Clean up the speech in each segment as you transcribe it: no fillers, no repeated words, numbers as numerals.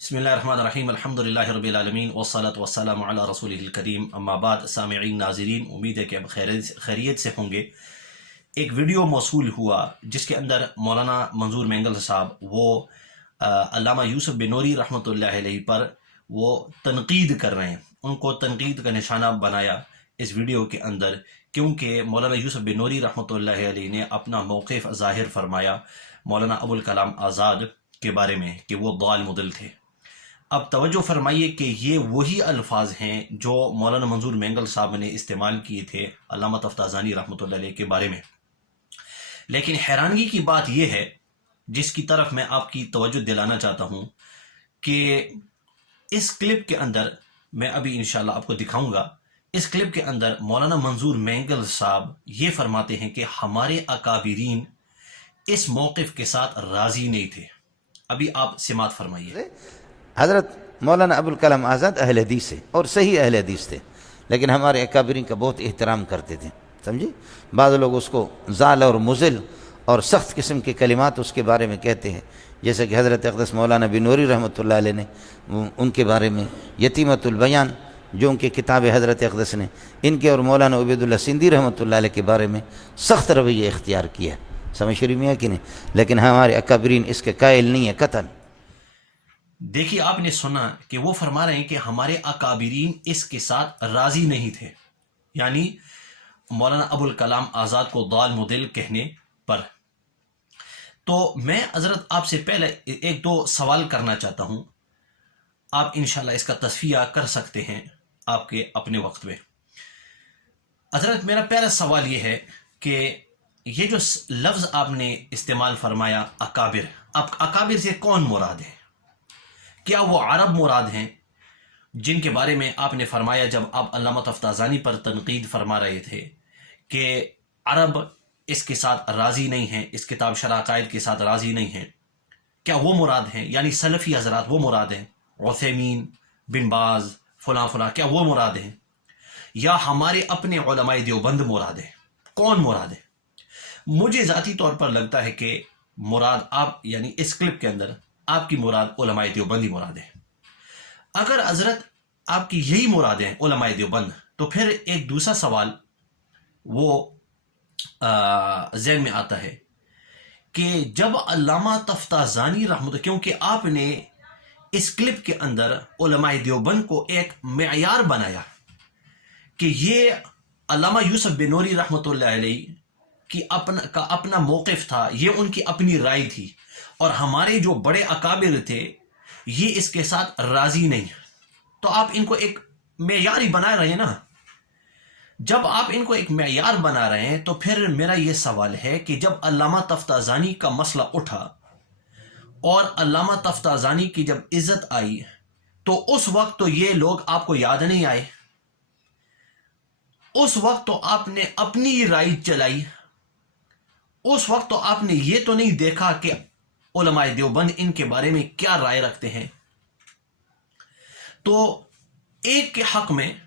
बिस्मिल्लाहिर्रहमानिर्रहीम अल्हम्दुलिल्लाहि रब्बिल आलमीन वस्सलातु वस्सलामु अला रसूलिहिल करीम अम्मा बाद। सामिईन नाज़रीन, उम्मीद है कि अब खैरियत से होंगे। एक वीडियो मौसूल हुआ जिसके अंदर मौलाना मंजूर मैंगल साहब वो अल्लामा यूसुफ बिनूरी रहमतुल्लाहि अलैहि पर वो तनकीद कर रहे हैं, उनको तनकीद का निशाना बनाया इस वीडियो के अंदर, क्योंकि मौलाना यूसुफ बिनूरी रहमतुल्लाहि अलैहि ने अपना मौक़िफ़ ज़ाहिर फरमाया मौलाना अबुल कलाम आज़ाद के बारे में कि वो दाल मुदल थे। अब तवज्जो फरमाइए कि ये वही अल्फाज हैं जो मौलाना मंजूर मैंगल साहब ने इस्तेमाल किए थे अल्लामा तफ्ताज़ानी रहमतुल्लाह अलैह के बारे में। लेकिन हैरानगी की बात यह है, जिसकी तरफ मैं आपकी तवज्जो दिलाना चाहता हूँ, कि इस क्लिप के अंदर मैं अभी इंशाल्लाह आपको दिखाऊंगा। इस क्लिप के अंदर मौलाना मंजूर मैंगल साहब ये फरमाते हैं कि हमारे अकाबिरीन इस मौक़िफ़ के साथ राज़ी नहीं थे। अभी आप सिमात फरमाइए। हज़रत मौलाना अबुल कलाम आज़ाद अहले हदीस है और सही अहले हदीस थे, लेकिन हमारे अकाबिरीन का बहुत एहतराम करते थे। समझे, बाद लोग उसको ज़ाल और मुज़िल और सख्त किस्म के कलिमात उसके बारे में कहते हैं, जैसे कि हज़रत अक़दस मौलाना बिनूरी रहमतुल्लाह अलैह ने उनके बारे में यतीमतुल बयान जो उनकी किताब हज़रत अक़दस ने इनके और मौलाना उबैदुल्लाह सिंधी रहमतुल्लाह अलैह के बारे में सख्त रवैया इख्तियार किया। समझ शरीफ में है कि नहीं? लेकिन हमारे अकाबिरीन इसके कायल नहीं है कतन। देखिए, आपने सुना कि वो फरमा रहे हैं कि हमारे अकाबिरीन इसके साथ राजी नहीं थे, यानी मौलाना अबुल कलाम आज़ाद को दाल मुदिल कहने पर। तो मैं हज़रत आपसे पहले एक दो सवाल करना चाहता हूं, आप इंशाल्लाह इसका तस्फिया कर सकते हैं आपके अपने वक्त में। हज़रत, मेरा पहला सवाल ये है कि ये जो लफ्ज़ आपने इस्तेमाल फरमाया अकाबिर, अब अकाबिर से कौन मुराद है? क्या वो अरब मुराद हैं जिनके बारे में आपने फरमाया जब आप अल्लामा तफ्ताज़ानी पर तनकीद फरमा रहे थे कि अरब इसके साथ राज़ी नहीं हैं, इस किताब शराकायद के साथ राज़ी नहीं हैं? क्या वो मुराद हैं, यानी सलफ़ी हज़रात वो मुराद हैं, उसैमीन बिन बाज फलां फलां, क्या वो मुराद हैं, या हमारे अपने उलमाए देवबंद मुराद है? कौन मुराद है? मुझे ज़ाती तौर पर लगता है कि मुराद आप, यानी इस क्लिप के अंदर आपकी मुराद उलमाए देवबंद ही मुराद है। अगर हज़रत आपकी यही मुराद है उलमाए देवबंद, तो फिर एक दूसरा सवाल वो ज़हन में आता है कि जब अल्लामा तफ्ताज़ानी रहमत, क्योंकि आपने इस क्लिप के अंदर उलमाए देवबंद को एक मेयार बनाया कि ये अल्लामा यूसुफ बिनूरी रहमतुल्लाह अलैह की अपना मौक़िफ़ था, ये उनकी अपनी राय थी, और हमारे जो बड़े अकाबिर थे ये इसके साथ राज़ी नहीं। तो आप इनको एक मेयार ही बना रहे हैं ना। जब आप इनको एक मेयार बना रहे हैं, तो फिर मेरा ये सवाल है कि जब अल्लामा तफ्ताज़ानी का मसला उठा और अल्लामा तफ्ताज़ानी की जब इज्जत आई, तो उस वक्त तो ये लोग आपको याद नहीं आए? उस वक्त तो आपने अपनी राय चलाई, उस वक्त तो आपने ये तो नहीं देखा कि उलमाए देवबंद इनके बारे में क्या राय रखते हैं। तो एक के हक में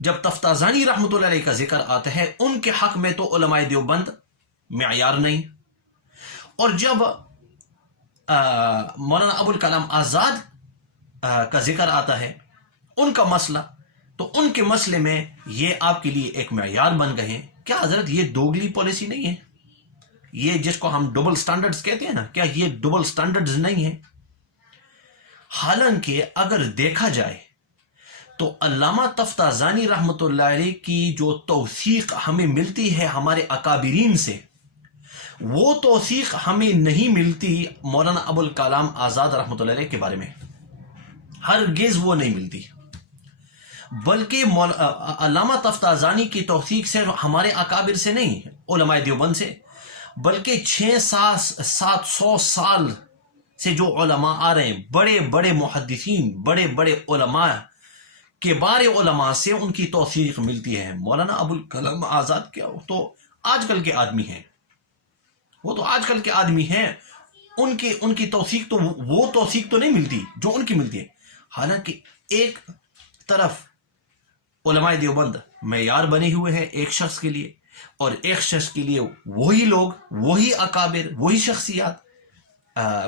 जब तफ्ताज़ानी रहमतुल्लाह अलैह का जिक्र आता है, उनके हक में तो उलमाए देवबंद मेयार नहीं, और जब मौलाना अबुल कलाम आज़ाद का जिक्र आता है, उनका मसला, तो उनके मसले में ये आपके लिए एक मेयार बन गए हैं। क्या हज़रत ये दोगली पॉलिसी नहीं है? ये जिसको हम डबल स्टैंडर्ड्स कहते हैं ना, क्या ये डबल स्टैंडर्ड्स नहीं है? हालांकि अगर देखा जाए तो अल्लामा तफ्ताज़ानी रहमतुल्लाह अलैह की जो तौसीक हमें मिलती है हमारे अकाबिरीन से, वो तौसीक हमें नहीं मिलती मौलाना अबुल कलाम आज़ाद रहमतुल्लाह अलैह के बारे में। हरगिज़ वो नहीं मिलती, बल्कि अल्लामा तफ्ताज़ानी की तौसीक से हमारे अकाबिर से नहीं, उलमाए देवबंद से, बल्कि 600-700 साल से जो उलमा आ रहे हैं, बड़े बड़े मुहद्दिसीन, बड़े बड़े उलमा के बारे उलमा से उनकी तौसीक मिलती है। मौलाना अबुल कलाम आज़ाद क्या, वो तो आजकल के आदमी हैं, वो तो आजकल के आदमी हैं, उनकी तौसीक तो वो तौसीक तो नहीं मिलती जो उनकी मिलती है। हालांकि एक तरफ उलमाए देवबंद मेयार बने हुए हैं एक शख्स के लिए, और एक शख्स के लिए वही लोग, वही अकाबिर, वही शख्सियात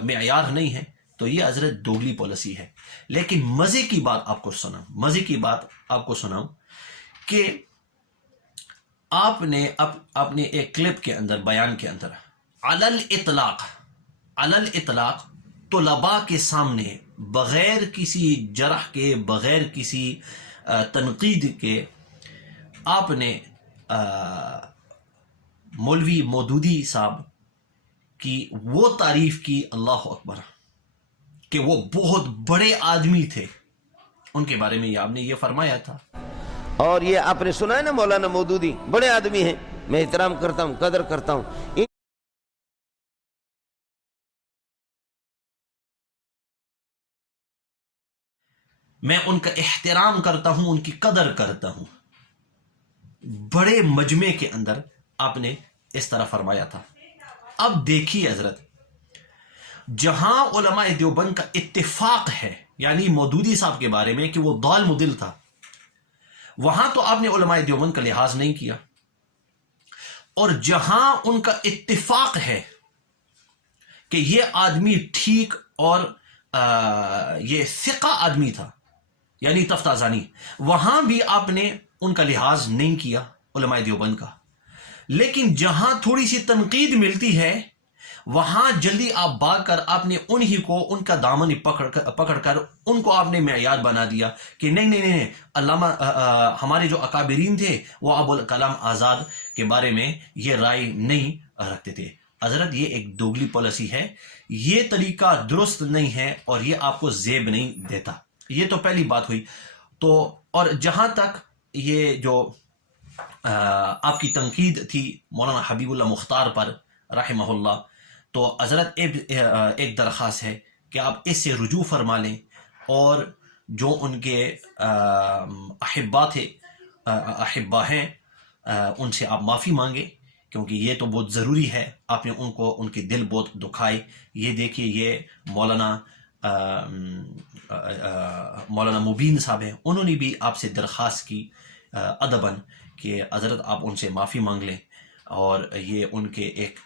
मेयार नहीं है। تو یہ حضرت دوگلی پالیسی ہے. لیکن مزے کی بات آپ کو سناؤں کہ آپ نے اپنے ایک کلپ کے اندر، بیان کے اندر، علل اطلاق طلباء کے سامنے بغیر کسی جرح کے، بغیر کسی تنقید کے، آپ نے مولوی مودودی صاحب کی وہ تعریف کی، اللہ اکبر، کہ وہ بہت بڑے آدمی تھے. ان کے بارے میں آپ نے یہ فرمایا تھا. اور یہ آپ نے سنا ہے نا، مولانا مودودی بڑے آدمی ہیں، میں احترام کرتا ہوں، قدر کرتا ہوں. میں ان کا احترام کرتا ہوں، ان کی قدر کرتا ہوں. بڑے مجمع کے اندر آپ نے اس طرح فرمایا تھا. اب دیکھیے حضرت، جہاں علماء دیوبند کا اتفاق ہے، یعنی مودودی صاحب کے بارے میں کہ وہ ضال مضل تھا، وہاں تو آپ نے علماء دیوبند کا لحاظ نہیں کیا. اور جہاں ان کا اتفاق ہے کہ یہ آدمی ٹھیک اور یہ ثقہ آدمی تھا، یعنی تفتازانی، وہاں بھی آپ نے ان کا لحاظ نہیں کیا علماء دیوبند کا. لیکن جہاں تھوڑی سی تنقید ملتی ہے، وہاں جلدی آپ بھاگ کر آپ نے انہی کو، ان کا دامن پکڑ کر ان کو آپ نے معیار بنا دیا کہ نہیں، علامہ ہمارے جو اکابرین تھے وہ ابوالکلام آزاد کے بارے میں یہ رائے نہیں رکھتے تھے. حضرت یہ ایک دوگلی پالیسی ہے، یہ طریقہ درست نہیں ہے اور یہ آپ کو زیب نہیں دیتا. یہ تو پہلی بات ہوئی. تو اور جہاں تک یہ جو آپ کی تنقید تھی مولانا حبیب اللہ مختار پر رحمہ اللہ، تو حضرت ایک درخواست ہے کہ آپ اس سے رجوع فرما لیں، اور جو ان کے احبا ہیں ان سے آپ معافی مانگیں، کیونکہ یہ تو بہت ضروری ہے. آپ نے ان کے دل بہت دکھائے. یہ دیکھیے، یہ مولانا مبین صاحب ہیں، انہوں نے بھی آپ سے درخواست کی ادباً کہ حضرت آپ ان سے معافی مانگ لیں. اور یہ ان کے ایک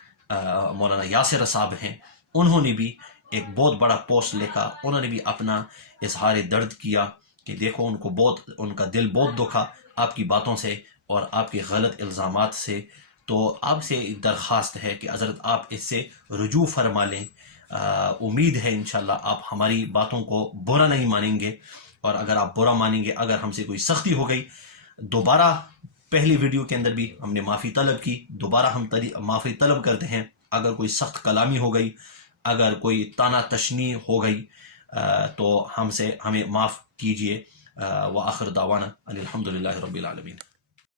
مولانا یاسر صاحب ہیں، انہوں نے بھی ایک بہت بڑا پوسٹ لکھا، انہوں نے بھی اپنا اظہار درد کیا کہ دیکھو ان کا دل بہت دکھا آپ کی باتوں سے اور آپ کے غلط الزامات سے. تو آپ سے درخواست ہے کہ حضرت آپ اس سے رجوع فرما لیں. امید ہے انشاءاللہ آپ ہماری باتوں کو برا نہیں مانیں گے، اور اگر آپ برا مانیں گے، اگر ہم سے کوئی سختی ہو گئی، دوبارہ پہلی ویڈیو کے اندر بھی ہم نے معافی طلب کی، دوبارہ ہم معافی طلب کرتے ہیں. اگر کوئی سخت کلامی ہو گئی، اگر کوئی تانا تشنی ہو گئی، تو ہمیں معاف کیجیے. وآخر دعوانا الحمدللہ رب العالمین.